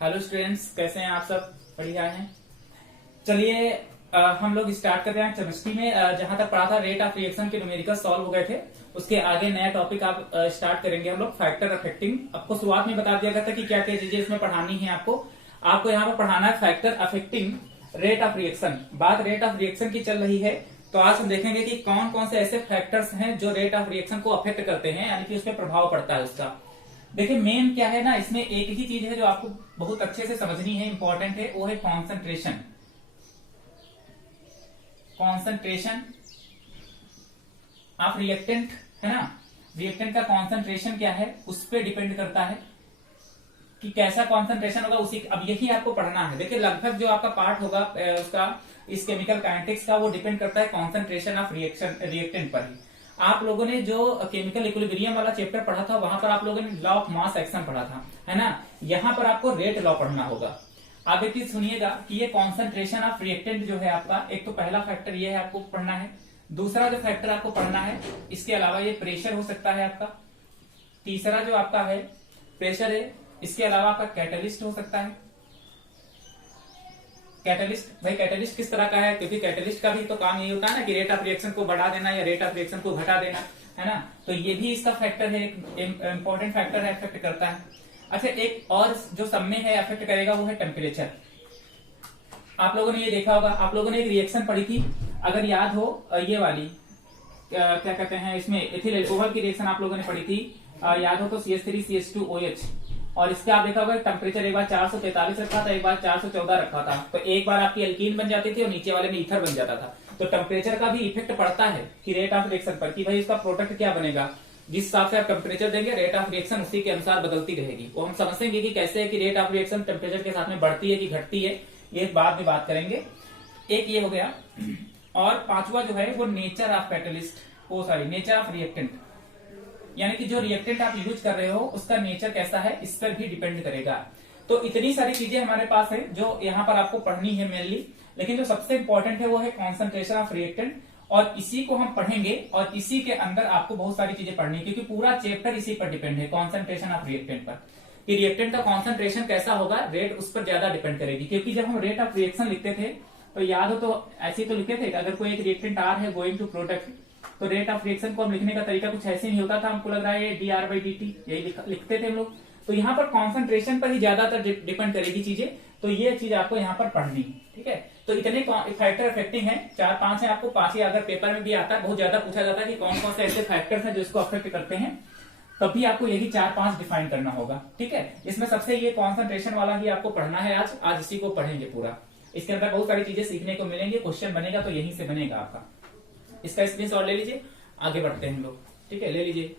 Hello students, कैसे हैं आप सब? बढ़िया हैं। चलिए हम लोग स्टार्ट कर रहे हैं केमिस्ट्री में। जहां तक पढ़ा था रेट ऑफ रिएक्शन के न्यूमेरिकल सॉल्व हो गए थे, उसके आगे नया टॉपिक आप स्टार्ट करेंगे हम लोग, फैक्टर अफेक्टिंग। आपको शुरुआत में बता दिया गया था कि क्या क्या चीजें इसमें पढ़ानी है। आपको यहाँ पर पढ़ाना है factor affecting rate of reaction. बात रेट ऑफ रिएक्शन की चल रही है, तो आज हम देखेंगे कि कौन कौन से ऐसे फैक्टर्स हैं जो रेट ऑफ रिएक्शन को अफेक्ट करते हैं, यानी कि उसमें प्रभाव पड़ता है उसका। देखिए मेन क्या है ना, इसमें एक ही चीज है जो आपको बहुत अच्छे से समझनी है, इंपॉर्टेंट है, वो है कॉन्सेंट्रेशन। कॉन्सेंट्रेशन ऑफ रिएक्टेंट है ना। रिएक्टेंट का कॉन्सेंट्रेशन क्या है उस पर डिपेंड करता है कि कैसा कॉन्सेंट्रेशन होगा उसी। अब यही आपको पढ़ना है। देखिए लगभग जो आपका पार्ट होगा उसका इस केमिकल काइनेटिक्स का, वो डिपेंड करता है कॉन्सेंट्रेशन ऑफ रिएक्टेंट पर ही। आप लोगों ने जो केमिकल इक्विलिब्रियम वाला चैप्टर पढ़ा था, वहां पर आप लोगों ने लॉ ऑफ मास एक्शन पढ़ा था, है ना। यहाँ पर आपको रेट लॉ पढ़ना होगा। आप एक चीज सुनिएगा कि ये कॉन्सेंट्रेशन ऑफ रिएक्टेंट जो है आपका, एक तो पहला फैक्टर ये है आपको पढ़ना है। दूसरा जो फैक्टर आपको पढ़ना है, इसके अलावा ये प्रेशर हो सकता है आपका। तीसरा जो आपका है प्रेशर है, इसके अलावा आपका कैटलिस्ट हो सकता है। कैटलिस्ट, भाई कैटलिस्ट किस तरह का है, क्योंकि कैटलिस्ट का भी तो काम यही होता है ना कि रेट ऑफ रिएक्शन को बढ़ा देना या रेट ऑफ रिएक्शन को घटा देना, है ना। तो ये भी इसका फैक्टर है, एक इंपॉर्टेंट फैक्टर है, अफेक्ट करता है। अच्छा, एक और जो सब में है अफेक्ट करेगा, वो है टेम्परेचर। आप लोगों ने ये देखा होगा, आप लोगों ने एक रिएक्शन पढ़ी थी, अगर याद हो, ये वाली क्या कहते हैं, इसमें एथिल अल्कोहल की रिएक्शन आप लोगों ने पढ़ी थी, याद हो तो CH3CH2OH। और इसका आप देखा होगा टेम्परेचर एक बार 443 रखा था, एक बार 414 रखा था। तो एक बार आपकी एल्कीन बन जाती थी और नीचे वाले में ईथर बन जाता था। तो टेम्परेचर का भी इफेक्ट पड़ता है कि रेट ऑफ रिएक्शन पर, कि भाई इसका प्रोडक्ट क्या बनेगा। जिस हिसाब से आप टेम्परेचर देंगे, रेट ऑफ रिएक्शन उसी के अनुसार बदलती रहेगी। वो हम समझेंगे कि कैसे है कि रेट ऑफ रिएक्शन टेम्परेचर के साथ में बढ़ती है कि घटती है, ये बाद में बात करेंगे। एक ये हो गया। और पांचवा जो है वो nature of catalyst, nature of reactant, यानी कि जो रिएक्टेंट आप यूज कर रहे हो उसका नेचर कैसा है, इस पर भी डिपेंड करेगा। तो इतनी सारी चीजें हमारे पास है जो यहाँ पर आपको पढ़नी है मेनली। लेकिन जो सबसे इंपॉर्टेंट है वो है कॉन्सेंट्रेशन ऑफ रिएक्टेंट, और इसी को हम पढ़ेंगे और इसी के अंदर आपको बहुत सारी चीजें पढ़नी है, क्योंकि पूरा चैप्टर इसी पर डिपेंड है, कॉन्सेंट्रेशन ऑफ रिएक्टेंट पर, कि रिएक्टेंट का कॉन्सेंट्रेशन कैसा होगा, रेट उस पर ज्यादा डिपेंड करेगी। क्योंकि जब हम रेट ऑफ रिएक्शन लिखते थे तो याद हो तो ऐसे तो लिखते थे, अगर कोई एक रिएक्टेंट आर है गोइंग टू प्रोडक्ट, तो रेट ऑफ रिएक्शन को हम लिखने का तरीका कुछ ऐसे नहीं होता था, हमको लग रहा है dR/dt यही लिखते थे हम लोग। तो यहाँ पर कॉन्सेंट्रेशन पर ही ज्यादातर डिपेंड करेगी चीजें, तो ये चीज आपको यहाँ पर पढ़नी, ठीक है। तो इतने फैक्टर अफेक्टिंग है, 4-5 है, आपको 5 ही अगर पेपर में भी आता है, बहुत ज्यादा पूछा जाता है कि कौन कौन से ऐसे फैक्टर्स हैं जो इसको अफेक्ट करते हैं, तभी आपको यही 4-5 डिफाइन करना होगा, ठीक है। इसमें सबसे ये कॉन्सेंट्रेशन वाला ही आपको पढ़ना है आज इसी को पढ़ेंगे पूरा। इसके अंदर बहुत सारी चीजें सीखने को मिलेंगे, क्वेश्चन बनेगा तो यहीं से बनेगा आपका। इसका स्क्रीनशॉट ले लीजिए, आगे बढ़ते हैं हम लोग, ठीक है, ले लीजिए।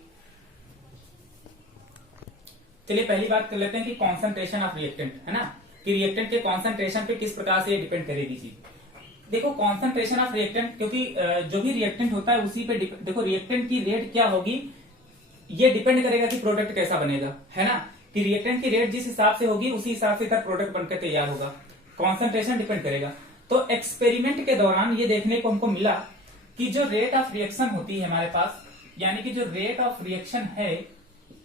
चलिए पहली बात कर लेते हैं कि कॉन्सेंट्रेशन ऑफ रिएक्टेंट, है ना, कि रिएक्टेंट के कॉन्सेंट्रेशन पे किस प्रकार से डिपेंड करेगी चीज। देखो कॉन्सेंट्रेशन ऑफ रिएक्टेंट, क्योंकि जो भी रिएक्टेंट होता है उसी पे देखो रिएक्टेंट की रेट क्या होगी, ये डिपेंड करेगा कि प्रोडक्ट कैसा बनेगा, है ना। कि रिएक्टेंट की रेट जिस हिसाब से होगी उसी हिसाब से इधर प्रोडक्ट बनकर तैयार होगा, कॉन्सेंट्रेशन डिपेंड करेगा। तो एक्सपेरिमेंट के दौरान ये देखने को हमको मिला कि जो रेट ऑफ रिएक्शन होती है हमारे पास, यानी कि जो रेट ऑफ रिएक्शन है,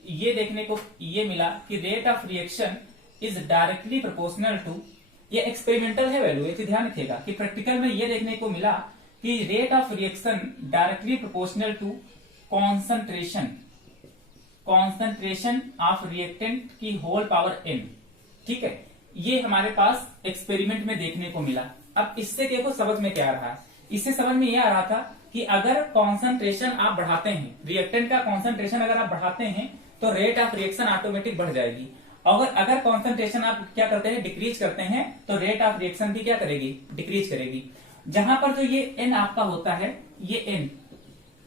ये देखने को ये मिला कि rate of reaction is directly proportional to, ये एक्सपेरिमेंटल है वैल्यू, ये ध्यान रखिएगा कि प्रैक्टिकल में ये देखने को मिला कि rate of reaction directly proportional to concentration of reactant की होल पावर n, ठीक है। ये हमारे पास एक्सपेरिमेंट में देखने को मिला। अब इससे देखो समझ में क्या आ रहा है, इससे समझ में यह आ रहा था कि अगर कॉन्सेंट्रेशन आप बढ़ाते हैं, रिएक्टेंट का कॉन्सेंट्रेशन अगर आप बढ़ाते हैं तो रेट ऑफ रिएक्शन ऑटोमेटिक बढ़ जाएगी। और अगर कॉन्सेंट्रेशन आप क्या करते हैं, डिक्रीज करते हैं, तो रेट ऑफ रिएक्शन भी क्या करेगी, डिक्रीज करेगी। जहां पर जो ये n आपका होता है, ये n,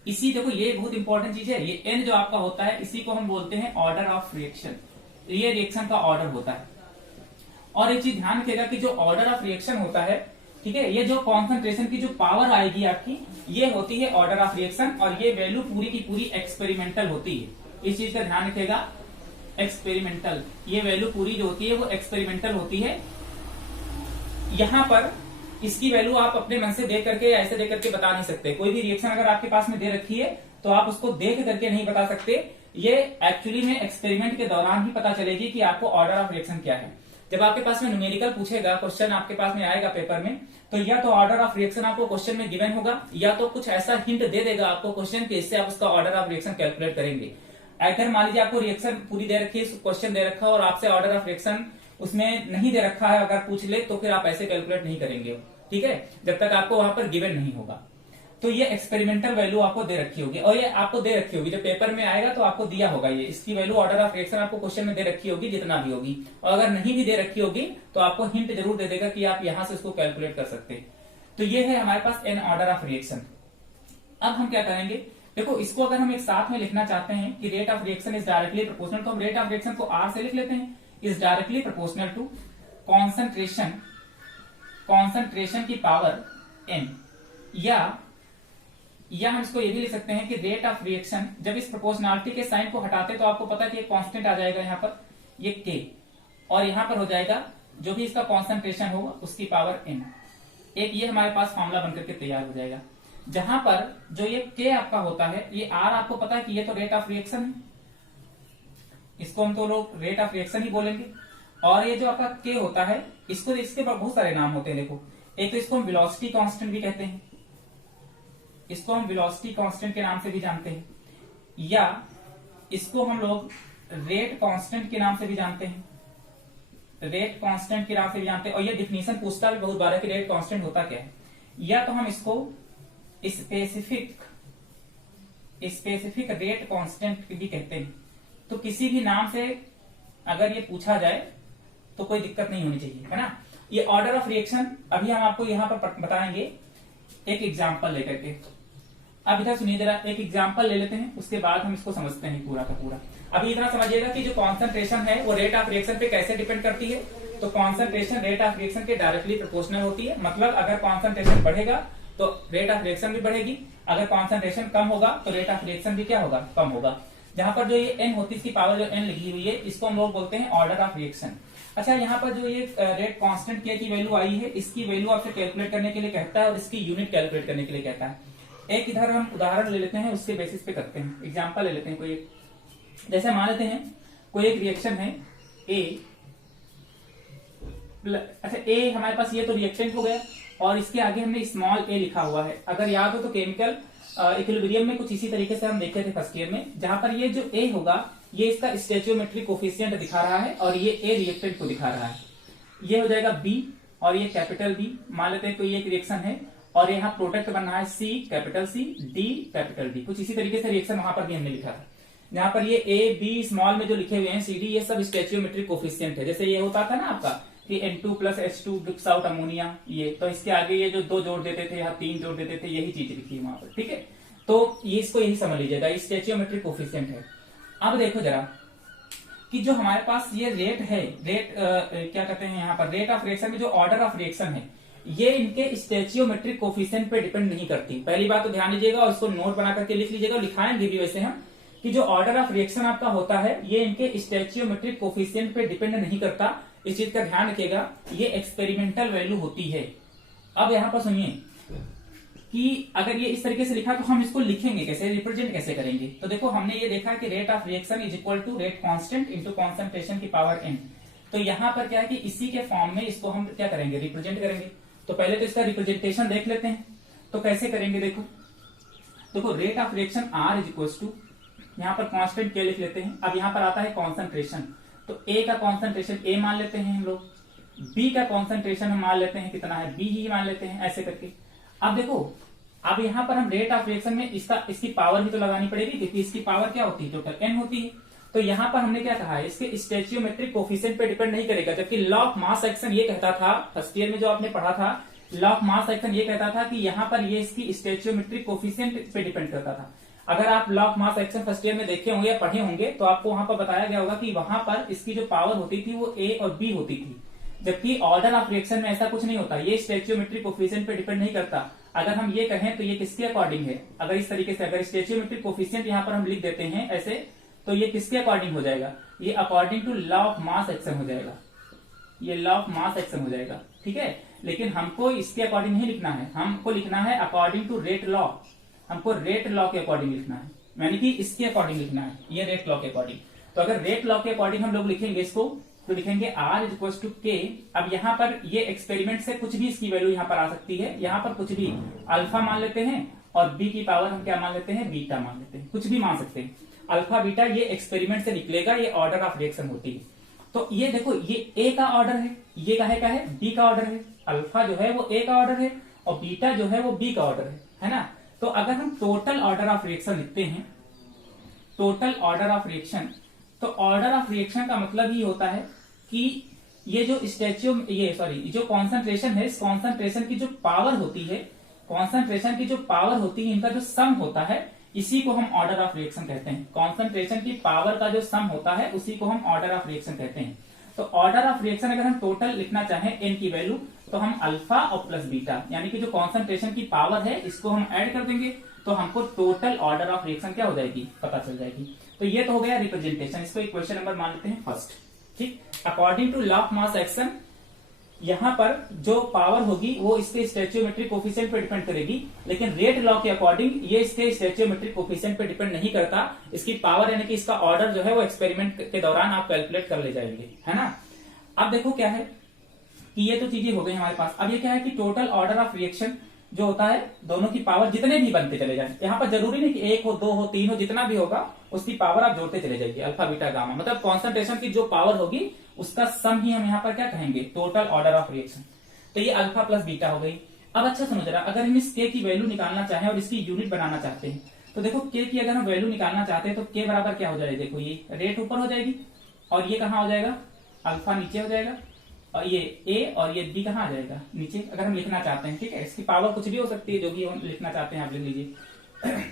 इसी देखो ये बहुत इंपॉर्टेंट चीज है, ये n जो आपका होता है इसी को हम बोलते हैं ऑर्डर ऑफ रिएक्शन, ये रिएक्शन का ऑर्डर होता है। और एक चीज ध्यान रखिएगा कि जो ऑर्डर ऑफ रिएक्शन होता है, ठीक है, ये जो कॉन्सेंट्रेशन की जो पावर आएगी आपकी, ये होती है ऑर्डर ऑफ रिएक्शन, और ये वैल्यू पूरी की पूरी एक्सपेरिमेंटल होती है। इस चीज का ध्यान रखिएगा, एक्सपेरिमेंटल, ये वैल्यू पूरी जो होती है वो एक्सपेरिमेंटल होती है। यहां पर इसकी वैल्यू आप अपने मन से देख करके या ऐसे देख करके बता नहीं सकते। कोई भी रिएक्शन अगर आपके पास में दे रखी है तो आप उसको देख करके नहीं बता सकते, ये एक्चुअली में एक्सपेरिमेंट के दौरान ही पता चलेगी कि आपको ऑर्डर ऑफ रिएक्शन क्या है। जब आपके पास में न्यूमेरिकल पूछेगा, क्वेश्चन आपके पास में आएगा पेपर में, तो या तो ऑर्डर ऑफ रिएक्शन आपको क्वेश्चन में गिवन होगा, या तो कुछ ऐसा हिंट दे देगा आपको क्वेश्चन के, इससे आप उसका ऑर्डर ऑफ रिएक्शन कैलकुलेट करेंगे। अगर मान लीजिए आपको रिएक्शन पूरी दे रखी है, क्वेश्चन दे रखा है और आपसे ऑर्डर ऑफ रिएक्शन उसमें नहीं दे रखा है, अगर पूछ ले तो फिर आप ऐसे कैलकुलेट नहीं करेंगे, ठीक है, जब तक आपको वहां पर गिवन नहीं होगा। तो ये एक्सपेरिमेंटल वैल्यू आपको दे रखी होगी, और ये आपको दे रखी होगी, जब पेपर में आएगा तो आपको दिया होगा, ये इसकी वैल्यू ऑर्डर ऑफ रिएक्शन आपको क्वेश्चन में दे रखी होगी जितना भी होगी, और अगर नहीं भी दे रखी होगी तो आपको हिंट जरूर दे देगा कि आप यहां से उसको कैलकुलेट कर सकते हैं। तो ये है हमारे पास एन ऑर्डर ऑफ रिएक्शन। अब हम क्या करेंगे, देखो इसको अगर हम एक साथ में लिखना चाहते हैं कि rate of reaction is directly proportional, तो हम रेट ऑफ रिएक्शन को आर से लिख लेते हैं, is directly proportional to concentration की पावर एन, या हम इसको ये भी लिख सकते हैं कि रेट ऑफ रिएक्शन, जब इस प्रोपोर्शनलिटी के साइन को हटाते तो आपको पता है कि एक कांस्टेंट आ जाएगा यहाँ पर, ये के, और यहाँ पर हो जाएगा जो भी इसका कॉन्सेंट्रेशन होगा उसकी पावर एन। एक ये हमारे पास फॉर्मूला बनकर के तैयार हो जाएगा, जहां पर जो ये के आपका होता है, ये आर आपको पता है कि ये तो रेट ऑफ रिएक्शन है, इसको हम तो लोग रेट ऑफ रिएक्शन ही बोलेंगे, और ये जो आपका के होता है, इसको इसके बहुत सारे नाम होते हैं। देखो, एक तो इसको हम वेलोसिटी कांस्टेंट भी कहते हैं, इसको हम वेलोसिटी कांस्टेंट के नाम से भी जानते हैं, या इसको हम लोग रेट कांस्टेंट के नाम से भी जानते हैं, रेट कांस्टेंट के नाम से भी जानते हैं। और ये डिफिनीशन पूछता भी बहुत बार है कि रेट कांस्टेंट होता क्या है, या तो हम इसको स्पेसिफिक रेट कांस्टेंट भी कहते हैं। तो किसी भी नाम से अगर ये पूछा जाए तो कोई दिक्कत नहीं होनी चाहिए, है ना। ये ऑर्डर ऑफ रिएक्शन अभी हम आपको यहां पर बताएंगे एक एग्जाम्पल लेकर के। अब इधर सुनिए जरा, एक एग्जाम्पल ले लेते हैं, उसके बाद हम इसको समझते हैं पूरा का पूरा। अभी इतना समझिएगा कि जो कॉन्सेंट्रेशन है वो रेट ऑफ रिएक्शन पे कैसे डिपेंड करती है। तो कॉन्सेंट्रेशन रेट ऑफ रिएक्शन के डायरेक्टली प्रोपोर्शनल होती है, मतलब अगर कॉन्सेंट्रेशन बढ़ेगा तो रेट ऑफ रिएक्शन भी बढ़ेगी, अगर कॉन्सेंट्रेशन कम होगा तो रेट ऑफ रिएक्शन भी क्या होगा, कम होगा। जहां पर जो ये एन होती है, इसकी पावर जो एन लिखी हुई है, इसको हम लोग बोलते हैं ऑर्डर ऑफ रिएक्शन। अच्छा, यहाँ पर जो ये रेट कांस्टेंट के की वैल्यू आई है, इसकी वैल्यू आपसे कैलकुलेट करने के लिए कहता है और इसकी यूनिट कैलकुलेट करने के लिए कहता है। एक इधर हम उदाहरण ले लेते हैं, उसके बेसिस पे करते हैं, एग्जांपल ले लेते हैं कोई। जैसे मान लेते हैं कोई एक रिएक्शन है ए, अच्छा ए हमारे पास ये तो रिएक्शन हो गया, और इसके आगे हमने स्मॉल ए लिखा हुआ है। अगर याद हो तो केमिकल इक्विलिब्रियम में कुछ इसी तरीके से हम देखे थे फर्स्ट ईयर में, जहां पर ये जो ए होगा ये इसका स्टोइचियोमेट्रिक कोफिशिएंट दिखा रहा है और ये ए रिएक्टेंट को दिखा रहा है। ये हो जाएगा बी और ये कैपिटल बी। मान लेते हैं कोई एक रिएक्शन है और यहाँ प्रोडक्ट बन रहा है C capital C D capital D. कुछ इसी तरीके से रिएक्शन वहां पर भी हमने लिखा था, जहां पर ये ए बी स्मॉल में जो लिखे हुए हैं सी डी, ये सब स्टोइचियोमेट्रिक कोफिशिएंट है। जैसे ये होता था ना आपका कि N2 plus H2 drips out ammonia, ये तो इसके आगे ये जो 2 जोड़ देते थे, यहाँ 3 जोड़ देते थे, यही चीज लिखी है वहां पर, ठीक है। तो ये इसको यही समझ लीजिएगा, ये स्टोइचियोमेट्रिक कोफिशिएंट है। अब देखो जरा कि जो हमारे पास ये रेट है, रेट क्या कहते हैं यहाँ पर, रेट ऑफ रिएक्शन में जो ऑर्डर ऑफ रिएक्शन है, ये इनके स्टोइचियोमेट्रिक कोफिशिएंट पे डिपेंड नहीं करती। पहली बात तो ध्यान दीजिएगा और इसको नोट बना करके लिख लीजिएगा, और लिखाएंगे भी वैसे हम, कि जो ऑर्डर ऑफ रिएक्शन आपका होता है ये इनके स्टोइचियोमेट्रिक कोफिशिएंट पे डिपेंड नहीं करता। इस चीज का ध्यान रखिएगा, ये एक्सपेरिमेंटल वैल्यू होती है। अब यहाँ पर सुनिए कि अगर ये इस तरीके से लिखा तो हम इसको लिखेंगे कैसे, रिप्रेजेंट कैसे करेंगे। तो देखो हमने ये देखा कि rate of reaction is equal to rate constant into concentration की पावर एन। तो यहाँ पर क्या है कि इसी के फॉर्म में इसको हम क्या करेंगे, रिप्रेजेंट करेंगे। तो पहले तो इसका रिप्रेजेंटेशन देख लेते हैं, तो कैसे करेंगे। देखो rate of reaction R is equal to, यहाँ पर कांस्टेंट के लिख लेते हैं। अब यहाँ पर आता है कॉन्सेंट्रेशन, तो ए का कॉन्सेंट्रेशन ए मान लेते हैं हम लोग, बी का कॉन्सेंट्रेशन हम मान लेते हैं कितना है, बी ही मान लेते हैं, ऐसे करके। अब देखो, अब यहाँ पर हम रेट ऑफ रिएक्शन में इसकी पावर भी तो लगानी पड़ेगी, क्योंकि इसकी पावर क्या होती है, टोटल एन होती है। तो यहाँ पर हमने क्या कहा है, इसके स्टोइचियोमेट्रिक कोफिशिएंट पे डिपेंड नहीं करेगा, जबकि लॉ ऑफ मास एक्शन ये कहता था, फर्स्ट ईयर में जो आपने पढ़ा था, लॉ ऑफ मास एक्शन ये कहता था कि यहाँ पर ये इसकी स्टोइचियोमेट्रिक कोफिशिएंट पे डिपेंड करता था। अगर आप law of mass action first year में देखे होंगे या पढ़े होंगे तो आपको वहां पर बताया गया होगा कि वहां पर इसकी जो पावर होती थी वो ए और बी होती थी, जबकि ऑर्डर ऑफ रिएक्शन में ऐसा कुछ नहीं होता, ये स्टोइचियोमेट्रिक कोफिशिएंट पे डिपेंड नहीं करता। अगर हम ये कहें तो ये किसके अकॉर्डिंग है, अगर इस तरीके से अगर स्टोइचियोमेट्रिक कोफिशिएंट यहाँ पर हम लिख देते हैं ऐसे, तो ये किसके अकॉर्डिंग हो जाएगा, ये according to law of mass action हो जाएगा, ये लॉ ऑफ मास एक्शन हो जाएगा, ठीक है। लेकिन हमको इसके अकॉर्डिंग नहीं लिखना है, हमको लिखना है अकॉर्डिंग टू रेट लॉ, हमको रेट लॉ के अकॉर्डिंग लिखना है, यानी कि इसके अकॉर्डिंग लिखना है, ये रेट लॉ के अकॉर्डिंग। तो अगर रेट लॉ के अकॉर्डिंग हम लोग लिखेंगे इसको, तो लिखेंगे R इज इक्वल टू के। अब यहाँ पर ये एक्सपेरिमेंट से कुछ भी इसकी वैल्यू यहाँ पर आ सकती है, यहाँ पर कुछ भी अल्फा मान लेते हैं और बी की पावर हम क्या मान लेते हैं, बीटा मान लेते हैं, कुछ भी मान सकते हैं। अल्फा बीटा ये एक्सपेरिमेंट से निकलेगा, ये ऑर्डर ऑफ रिएक्शन होती है। तो ये देखो ये ए का ऑर्डर है, ये का है बी का ऑर्डर है। अल्फा जो है वो ए का ऑर्डर है और बीटा जो है वो बी का ऑर्डर है ना। तो अगर हम टोटल ऑर्डर ऑफ रिएक्शन लिखते हैं, टोटल ऑर्डर ऑफ रिएक्शन, तो ऑर्डर ऑफ रिएक्शन का मतलब ही होता है कि ये जो जो कॉन्सेंट्रेशन है, इस कॉन्सेंट्रेशन की जो पावर होती है, कॉन्सेंट्रेशन की जो पावर होती है, इनका जो सम होता है, इसी को हम ऑर्डर ऑफ रिएक्शन कहते हैं। कॉन्सेंट्रेशन की पावर का जो सम होता है उसी को हम ऑर्डर ऑफ रिएक्शन कहते हैं। तो ऑर्डर ऑफ रिएक्शन अगर हम टोटल लिखना चाहें एन की वैल्यू, तो हम अल्फा और प्लस बीटा यानी कि जो कॉन्सेंट्रेशन की पावर है इसको हम ऐड कर देंगे, तो हमको टोटल ऑर्डर ऑफ रिएक्शन क्या हो जाएगी, पता चल जाएगी। तो ये तो हो गया रिप्रेजेंटेशन, इसको एक क्वेश्चन नंबर मान लेते हैं फर्स्ट। ठीक, according to law of mass action, यहां पर जो पावर होगी वो इसके स्टैच्यूमेट्रिक कोफिशिएंट पे डिपेंड करेगी, लेकिन रेट लॉ के अकॉर्डिंग ये इसके स्टैच्यूमेट्रिक कोफिशिएंट पे डिपेंड नहीं करता। इसकी पावर यानी कि इसका ऑर्डर जो है वो एक्सपेरिमेंट के दौरान आप कैलकुलेट कर ले जाएंगे, है ना। अब देखो क्या है कि ये तो चीजें हो गई हमारे पास। अब ये क्या है कि टोटल ऑर्डर ऑफ रिएक्शन जो होता है, दोनों की पावर जितने भी बनते चले जाए, यहाँ पर जरूरी नहीं कि एक हो, दो हो, तीन हो, जितना भी होगा उसकी पावर आप जोड़ते चले जाइए, अल्फा बीटा गामा, मतलब कॉन्सेंट्रेशन की जो पावर होगी उसका सम ही हम यहाँ पर क्या कहेंगे, टोटल ऑर्डर ऑफ रिएक्शन। तो ये अल्फा प्लस बीटा हो गई। अब अच्छा समझ रहा, अगर हम इस के की वैल्यू निकालना चाहें और इसकी यूनिट बनाना चाहते हैं, तो देखो के की अगर हम वैल्यू निकालना चाहते हैं तो के बराबर क्या हो जाएगा, देखो ये रेट ऊपर हो जाएगी और ये कहाँ हो जाएगा, अल्फा नीचे हो जाएगा, और ये ए और ये बी कहाँ आ जाएगा, नीचे, अगर हम लिखना चाहते हैं। ठीक है, इसकी पावर कुछ भी हो सकती है, जो भी हम लिखना चाहते हैं आप लिख लीजिए।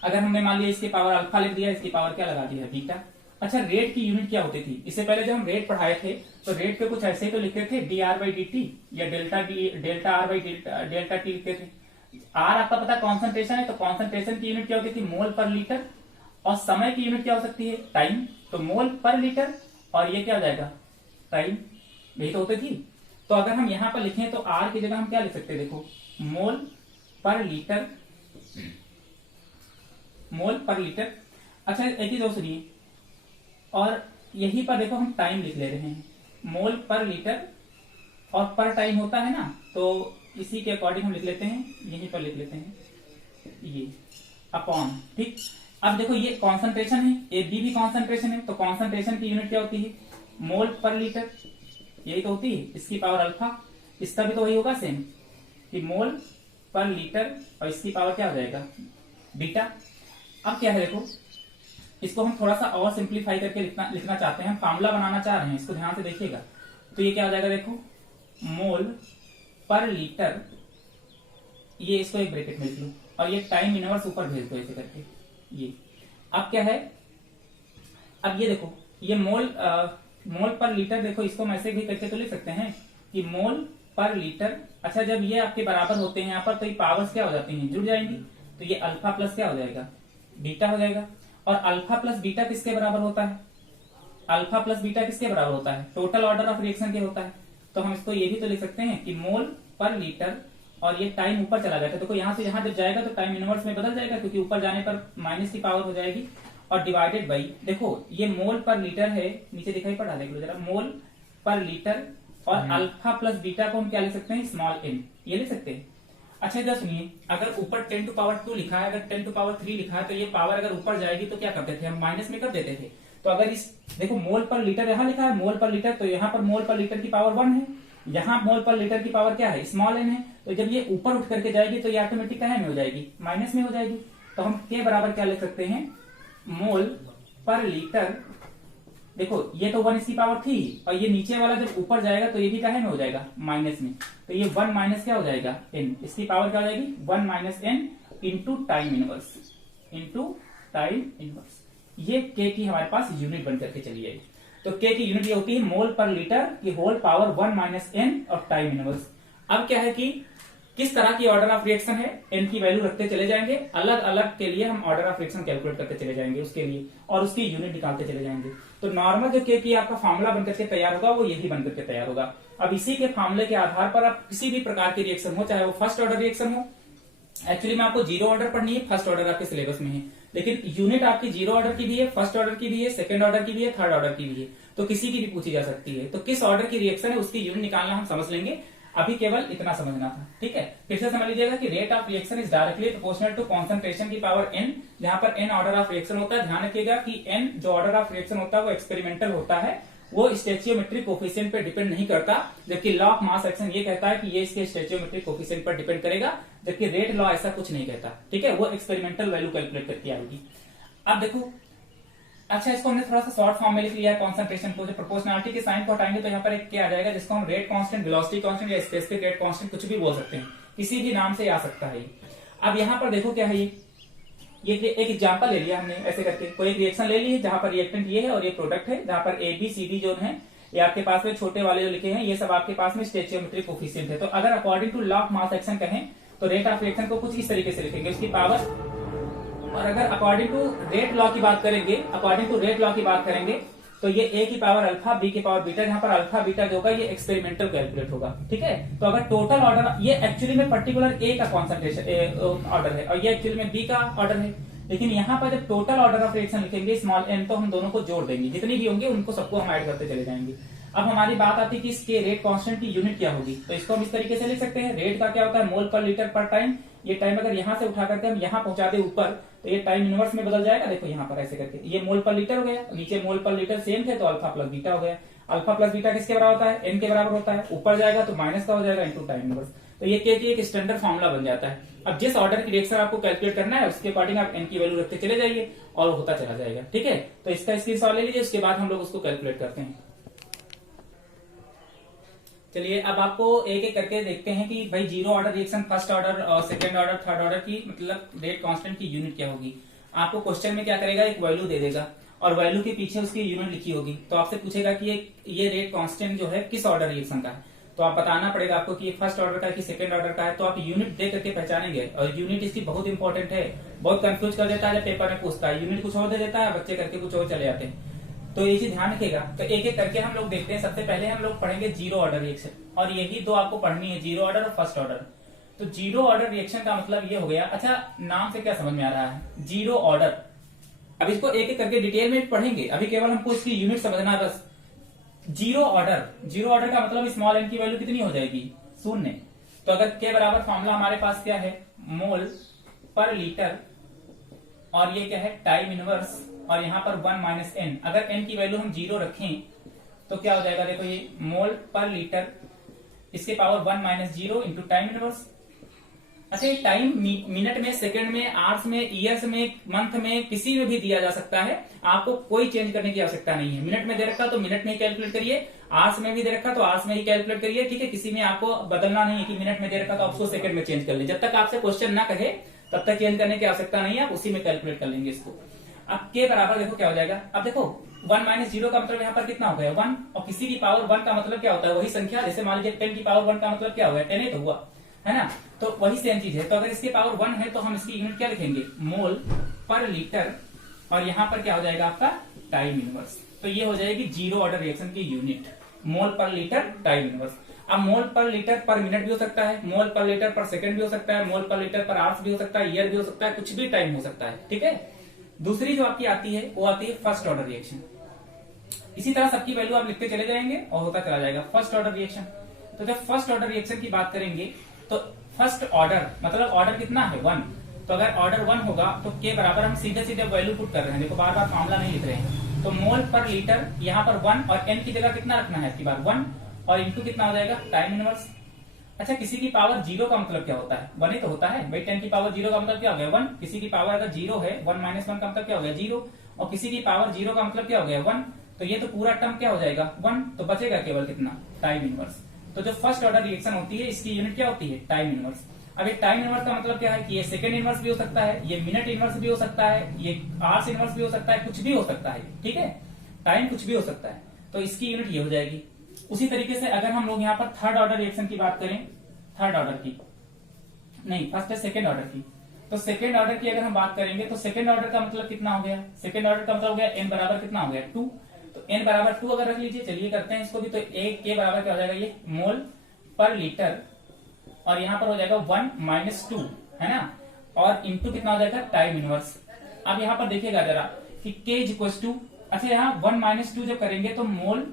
अगर हमने मान लिया इसकी पावर अल्फा लिख दिया, इसकी पावर क्या लगा दिया, बीटा। अच्छा, रेट की यूनिट क्या होती थी, इससे पहले जब हम रेट पढ़ाए थे तो रेट पे कुछ ऐसे तो लिखते थे, D R by D T या delta R by delta T लिखते थे। आर आपका पता कॉन्सेंट्रेशन है, तो कॉन्सेंट्रेशन की यूनिट क्या होती थी, मोल पर लीटर, और समय की यूनिट क्या हो सकती है, टाइम, तो मोल पर लीटर, और ये क्या हो जाएगा, टाइम, यही तो होती थी। तो अगर हम यहां पर लिखें तो आर की जगह हम क्या लिख सकते हैं, देखो मोल पर लीटर, मोल पर लीटर। अच्छा, एक ही दो सुनिए, और यहीं पर देखो हम टाइम लिख ले रहे हैं, मोल पर लीटर और पर टाइम होता है ना, तो इसी के अकॉर्डिंग हम लिख लेते हैं, यहीं पर लिख लेते हैं ये अपॉन। ठीक, अब देखो ये कॉन्सेंट्रेशन है, ए बी भी कॉन्सेंट्रेशन है, तो कॉन्सेंट्रेशन की यूनिट क्या होती है, मोल पर लीटर, यही तो होती है, इसकी पावर अल्फा, इसका भी तो वही होगा सेम कि मोल पर लीटर, और इसकी पावर क्या हो जाएगा, बीटा। अब क्या है, देखो इसको हम थोड़ा सा और सिंप्लीफाई करके लिखना चाहते हैं, फार्मूला बनाना चाह रहे हैं, इसको ध्यान से देखिएगा। तो ये क्या हो जाएगा, देखो मोल पर लीटर, ये इसको एक ब्रैकेट में लिख लो, और ये टाइम इनवर्स ऊपर भेज दो ऐसे करके, ये। अब क्या है, अब ये देखो ये मोल पर लीटर, देखो इसको हम ऐसे भी करके तो लिख सकते हैं कि मोल पर लीटर। अच्छा, जब ये आपके बराबर होते हैं यहाँ पर, तो ये पावर्स क्या हो जाती हैं, जुड़ जाएंगी, तो ये अल्फा प्लस क्या हो जाएगा, बीटा हो जाएगा। और अल्फा प्लस बीटा किसके बराबर होता है, अल्फा प्लस बीटा किसके बराबर होता है, टोटल ऑर्डर ऑफ रिएक्शन के होता है। तो हम इसको ये भी तो लिख सकते हैं कि मोल पर लीटर, और ये टाइम ऊपर चला जाएगा, देखो यहाँ से यहाँ जब जाएगा तो टाइम इनवर्स में बदल जाएगा, क्योंकि ऊपर जाने पर माइनस की पावर हो जाएगी, और डिवाइडेड बाई, देखो ये मोल पर लीटर है, नीचे दिखाई पड़ा, देखो जरा, मोल पर लीटर, और अल्फा प्लस बीटा को हम क्या लिख सकते हैं, स्मॉल एन, ये लिख सकते हैं। अच्छा इधर सुनिए, अगर ऊपर 10 टू पावर 2 लिखा है, अगर 10 टू पावर 3 लिखा है, तो ये पावर अगर ऊपर जाएगी तो क्या करते थे हम, माइनस में कर देते थे। तो अगर इस देखो मोल पर लीटर यहाँ लिखा है, मोल पर लीटर, तो यहाँ पर मोल पर लीटर की पावर 1 है, यहाँ मोल पर लीटर की पावर क्या है, स्मॉल एन है। तो जब ये ऊपर उठ करके जाएगी तो ये ऑटोमेटिक क्या में हो जाएगी, माइनस में हो जाएगी। तो हम के बराबर क्या लिख सकते हैं, मोल पर लीटर, देखो ये तो 1 इसकी पावर थी, और ये नीचे वाला जब ऊपर जाएगा तो ये भी क्या में हो जाएगा, माइनस में। तो ये 1 माइनस क्या हो जाएगा, एन, इसकी पावर क्या हो जाएगी, 1 minus N into time inverse, into time inverse. ये के की हमारे पास यूनिट बन करके चली जाएगी। तो के की यूनिट ये होती है मोल पर लीटर की होल पावर 1 माइनस एन और टाइम इनवर्स। अब क्या है कि किस तरह की ऑर्डर ऑफ रिएक्शन है, एन की वैल्यू रखते चले जाएंगे, अलग अलग के लिए हम ऑर्डर ऑफ रिएक्शन कैलकुलेट करते चले जाएंगे उसके लिए, और उसकी यूनिट निकालते चले जाएंगे। तो नॉर्मल जो के की आपका फॉर्मूला बनकर के तैयार होगा वो यही बनकर के तैयार होगा। अब इसी के फॉर्मूले के आधार पर आप किसी भी प्रकार की रिएक्शन हो, चाहे वो फर्स्ट ऑर्डर रिएक्शन हो, एक्चुअली में आपको 0 ऑर्डर पढ़नी है, फर्स्ट ऑर्डर आपके सिलेबस में है, लेकिन यूनिट आपकी 0 ऑर्डर की भी है, फर्स्ट ऑर्डर की भी है, सेकंड ऑर्डर की भी है, थर्ड ऑर्डर की भी है। तो किसी की भी पूछी जा सकती है। तो किस ऑर्डर की रिएक्शन है उसकी यूनिट निकालना हम समझ लेंगे, अभी केवल इतना समझना था। ठीक है, फिर से समझ लीजिएगा कि rate of reaction is directly proportional to concentration की पावर n, जहां पर n ऑर्डर ऑफ रिएक्शन होता है। ध्यान रखिएगा कि n जो ऑर्डर ऑफ रिएक्शन होता है वो एक्सपेरिमेंटल होता है, वो स्टेचियोमेट्रिक कोफिशिएंट पे डिपेंड नहीं करता, जबकि लॉ ऑफ मास एक्शन ये कहता है कि ये इसके स्टेचियोमेट्रिक कोफिशिएंट पर डिपेंड करेगा, जबकि रेट लॉ ऐसा कुछ नहीं कहता। ठीक है, वो एक्सपेरिमेंटल वैल्यू कैलकुलेट करके आएगी। अब देखो, अच्छा इसको हमने थोड़ा सा शॉर्ट फॉर्म में लिख लिया है कॉन्सेंट्रेशन को। जब प्रोपोर्शनलिटी के साइन को हटाएंगे तो यहाँ पर एक क्या आ जाएगा, जिसको हम रेट कांस्टेंट, वेलोसिटी कांस्टेंट या स्पेसिफिक रेट कांस्टेंट कुछ भी बोल सकते हैं, किसी भी नाम से आ सकता है। अब यहाँ पर देखो क्या है, ये एक एग्जांपल ले लिया हमने ऐसे करके, कोई एक रिएक्शन ले ली है जहां पर रिएक्टेंट ये है और ये प्रोडक्ट है, जहां पर ए बी सी डी जो है ये आपके पास में छोटे वाले जो लिखे हैं ये सब आपके पास में स्टेचियोमेट्रिक कोफिशिएंट है। तो अगर according to law of mass action कहें तो रेट ऑफ रिएक्शन को कुछ इस तरीके से लिखेंगे, उसकी पावर। और अगर अकॉर्डिंग टू रेट लॉ की बात करेंगे, अकॉर्डिंग टू रेट लॉ की बात करेंगे तो ये ए की पावर अल्फा, बी की पावर बीटा, जहां पर अल्फा बीटा जो होगा ये एक्सपेरिमेंटल कैलकुलेट होगा। ठीक है, तो अगर टोटल ऑर्डर, ये एक्चुअली में पर्टिकुलर ए का कॉन्सेंट्रेशन ऑर्डर है और ये एक्चुअली में बी का ऑर्डर है, लेकिन यहाँ पर जब टोटल ऑर्डर ऑफ रिएक्शन लिखेंगे स्मॉल एन, तो हम दोनों को जोड़ देंगे, जितनी भी होंगे उनको सबको हम ऐड करते चले जाएंगे। अब हमारी बात आती है कि इसके रेट कांस्टेंट की यूनिट क्या होगी, तो इसको हम इस तरीके से लिख सकते हैं, रेट का क्या होता है मोल पर लीटर पर टाइम। ये टाइम अगर यहाँ से उठा करके हम यहाँ पहुंचा दे ऊपर तो ये टाइम इनवर्स में बदल जाएगा। देखो यहाँ पर ऐसे करके ये मोल पर लीटर हो गया, नीचे मोल पर लीटर सेम थे तो अल्फा प्लस बीटा हो गया। अल्फा प्लस बीटा किसके बराबर होता है, एन के बराबर होता है, ऊपर जाएगा तो माइनस का हो जाएगा इंटू टाइम इनवर्स। तो ये के एक स्टैंडर्ड फॉर्मुला बन जाता है। अब जिस ऑर्डर की रिएक्शन आपको कैलकुलेट करना है उसके अकॉर्डिंग आप एन की वैल्यू रखते चले जाइए और होता चला जाएगा। ठीक है, तो इसका स्क्रीनशॉट ले लीजिए, उसके बाद हम लोग उसको कैलकुलेट करते हैं। चलिए अब आपको एक एक करके देखते हैं कि भाई zero order reaction, first order और सेकंड ऑर्डर, थर्ड ऑर्डर की मतलब रेट कांस्टेंट की यूनिट क्या होगी। आपको क्वेश्चन में क्या करेगा, एक वैल्यू दे देगा और वैल्यू के पीछे उसकी यूनिट लिखी होगी, तो आपसे पूछेगा कि ये रेट कांस्टेंट जो है किस ऑर्डर रिएक्शन का है, तो आप बताना पड़ेगा आपको कि ये फर्स्ट ऑर्डर का है कि सेकंड ऑर्डर का है। तो आप यूनिट दे करके पहचानेंगे, और यूनिट इसकी बहुत इंपॉर्टेंट है, बहुत कंफ्यूज कर देता है जब पेपर में पूछता है, यूनिट कुछ और दे देता है, बच्चे करके कुछ और चले जाते हैं। तो ये चीज ध्यान रखिएगा। तो एक एक करके हम लोग देखते हैं। सबसे पहले हम लोग पढ़ेंगे जीरो ऑर्डर रिएक्शन, और यही दो आपको पढ़नी है, जीरो ऑर्डर और फर्स्ट ऑर्डर। तो जीरो ऑर्डर रिएक्शन का मतलब ये हो गया, अच्छा नाम से क्या समझ में आ रहा है, जीरो ऑर्डर। अब इसको एक एक करके डिटेल में पढ़ेंगे, अभी केवल हमको इसकी यूनिट समझना है बस। जीरो ऑर्डर, जीरो ऑर्डर का मतलब स्मॉल एन की वैल्यू कितनी हो जाएगी, शून्य। तो अगर के बराबर फॉर्मूला हमारे पास क्या है, मोल पर लीटर, और ये क्या है टाइम इनवर्स, और यहाँ पर 1 माइनस एन। अगर एन की वैल्यू हम जीरो रखें तो क्या हो जाएगा, देखो ये मोल पर लीटर, इसके power 1 minus zero into time inverse. अच्छा ये टाइम मिनट में, सेकंड में, आवर्स में, ईयर्स में, मंथ में, किसी में भी दिया जा सकता है, आपको कोई चेंज करने की आवश्यकता नहीं है। मिनट में दे रखा तो मिनट में ही कैलकुलेट करिए, आवर्स में भी दे रखा तो आवर्स में ही कैलकुलेट करिए। ठीक है, किसी में आपको बदलना नहीं है कि मिनट में दे रखा तो आप उसको सेकंड में चेंज कर लीजिए। जब तक आपसे क्वेश्चन ना कहे तब तक चेंज करने की आवश्यकता नहीं है, आप उसी में कैलकुलेट कर लेंगे इसको। अब के बराबर देखो क्या हो जाएगा, अब देखो 1 माइनस जीरो का मतलब यहाँ पर कितना हो गया 1, और किसी की पावर 1 का मतलब क्या होता है, वही संख्या। जैसे मान लीजिए 10 की पावर 1 का मतलब क्या हो गया, 10 ही तो हुआ है ना, तो वही सेम चीज है। तो अगर इसके पावर 1 है तो हम इसकी यूनिट क्या लिखेंगे, मोल पर लीटर, और यहाँ पर क्या हो जाएगा आपका टाइम इनवर्स। तो ये हो जाएगी जीरो ऑर्डर रिएक्शन की यूनिट, मोल पर लीटर टाइम इनवर्स। अब मोल पर लीटर पर मिनट भी हो सकता है, मोल पर लीटर पर सेकंड भी हो सकता है, मोल पर लीटर पर आवर्स भी हो सकता है, ईयर भी हो सकता है, कुछ भी टाइम हो सकता है। ठीक है, दूसरी जो आपकी आती है वो आती है फर्स्ट ऑर्डर रिएक्शन। इसी तरह सबकी वैल्यू आप लिखते चले जाएंगे और होता चला जाएगा फर्स्ट ऑर्डर रिएक्शन। तो जब फर्स्ट ऑर्डर रिएक्शन की बात करेंगे तो फर्स्ट ऑर्डर मतलब ऑर्डर कितना है 1, तो अगर ऑर्डर 1 होगा तो के बराबर हम सीधे सीधे वैल्यू पुट कर रहे हैं, देखो बार बार मामला नहीं लिख रहे हैं। तो मोल पर लीटर यहाँ पर 1 और एन की जगह कितना रखना है इसकी बार 1, और इंटू कितना हो जाएगा टाइम इनवर्स। अच्छा किसी की पावर जीरो का मतलब क्या होता है, 1 ही तो होता है भाई। 10 की पावर जीरो का मतलब क्या हो गया 1, किसी की पावर अगर जीरो है 1 माइनस 1 का मतलब क्या हो गया 0, और किसी की पावर जीरो का मतलब क्या हो गया 1, तो ये तो पूरा टर्म क्या हो जाएगा 1, तो बचेगा केवल कितना टाइम इनवर्स। तो जो फर्स्ट ऑर्डर रिएक्शन होती है इसकी यूनिट क्या होती है टाइम इनवर्स। अब ये टाइम इनवर्स का मतलब क्या है कि ये सेकंड इनवर्स भी हो सकता है, ये मिनट इनवर्स भी हो सकता है, ये आवर्स इनवर्स भी हो सकता है, कुछ भी हो सकता है। ठीक है, टाइम कुछ भी हो सकता है, तो इसकी यूनिट ये हो जाएगी। उसी तरीके से अगर हम लोग यहाँ पर थर्ड ऑर्डर रिएक्शन की बात करें, थर्ड ऑर्डर की नहीं, फर्स्ट है सेकंड ऑर्डर की, तो सेकंड ऑर्डर की अगर हम बात करेंगे तो सेकंड ऑर्डर का मतलब कितना हो गया, सेकंड ऑर्डर का मतलब हो गया एन बराबर कितना हो गया 2, तो एन बराबर 2 अगर रख लीजिए, चलिए करते हैं इसको भी। तो एक के बराबर क्या हो जाएगा, ये मोल पर लीटर, और यहाँ पर हो जाएगा 1 माइनस 2 है ना, और इंटू कितना हो जाएगा टाइम इनवर्स। अब यहाँ पर देखिएगा जरा कि के इज इक्वल टू अच्छा यहाँ 1 - 2 जब करेंगे तो मोल,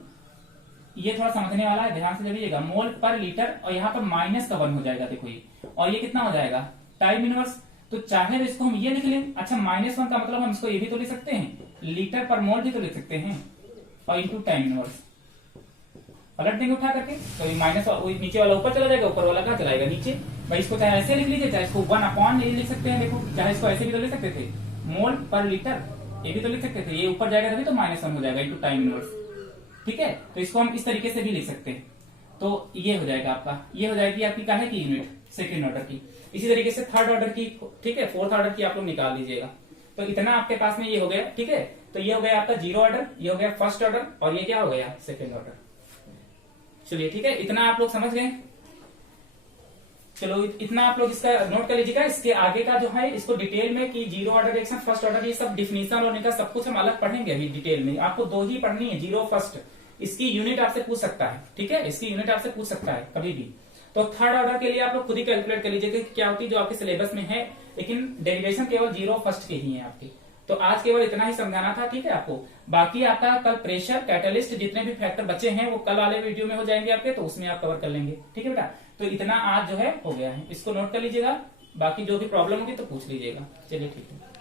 ये थोड़ा समझने वाला है, ध्यान से समझिएगा, मोल पर लीटर, और यहाँ पर माइनस का 1 हो जाएगा, देखो ये, और ये कितना हो जाएगा टाइम इनवर्स। तो चाहे तो इसको हम ये लिख लें, अच्छा -1 का मतलब हम इसको ये भी तो लिख सकते हैं, लीटर पर मोल भी तो लिख सकते हैं, और इंटू टाइम इनवर्स, पलट देंगे उठा करके, तो ये माइनस नीचे वाला ऊपर चला जाएगा, ऊपर वाला कहाँ चलाएगा नीचे। भाई इसको चाहे ऐसे लिख लीजिए, चाहे इसको 1 ये लिख सकते हैं, देखो चाहे इसको ऐसे भी तो लिख सकते थे, मोल पर लीटर, ये भी तो लिख सकते थे, ये ऊपर जाएगा तभी तो -1 हो जाएगा इंटू टाइम इनवर्स, ठीक है। तो इसको हम इस तरीके से भी लिख सकते हैं, तो ये हो जाएगा आपका, ये हो जाएगी आपकी काहे की यूनिट, सेकंड ऑर्डर की। इसी तरीके से थर्ड ऑर्डर की, ठीक है, फोर्थ ऑर्डर की आप लोग निकाल लीजिएगा। तो इतना आपके पास में ये हो गया, ठीक है। तो ये हो गया आपका 0 ऑर्डर, ये हो गया फर्स्ट ऑर्डर, और ये क्या हो गया सेकंड ऑर्डर। चलिए ठीक है, इतना आप लोग समझ गए। चलो इतना आप लोग इसका नोट कर लीजिएगा। इसके आगे का जो है इसको डिटेल में कि 0 ऑर्डर रिएक्शन, फर्स्ट ऑर्डर, ये सब डिफिनेशन और इनका सब कुछ हम अलग पढ़ेंगे अभी डिटेल में। आपको 2 ही पढ़नी है, 0 फर्स्ट। इसकी यूनिट आपसे पूछ सकता है, ठीक है, इसकी यूनिट आपसे पूछ सकता है कभी भी। तो थर्ड ऑर्डर के लिए आप लोग खुद ही कैलकुलेट कर लीजिए कि क्या होती है जो आपके सिलेबस में है, लेकिन डेरिवेशन केवल 0 फर्स्ट के ही है आपके। तो आज केवल इतना ही समझाना था, ठीक है आपको। बाकी आपका कल प्रेशर, कैटलिस्ट, जितने भी फैक्टर बचे हैं वो कल वाले वीडियो में हो जाएंगे आपके, तो उसमें आप कवर कर लेंगे, ठीक है बेटा। तो इतना आज जो है हो गया है, इसको नोट कर लीजिएगा। बाकी जो भी प्रॉब्लम होगी तो पूछ लीजिएगा। चलिए ठीक है।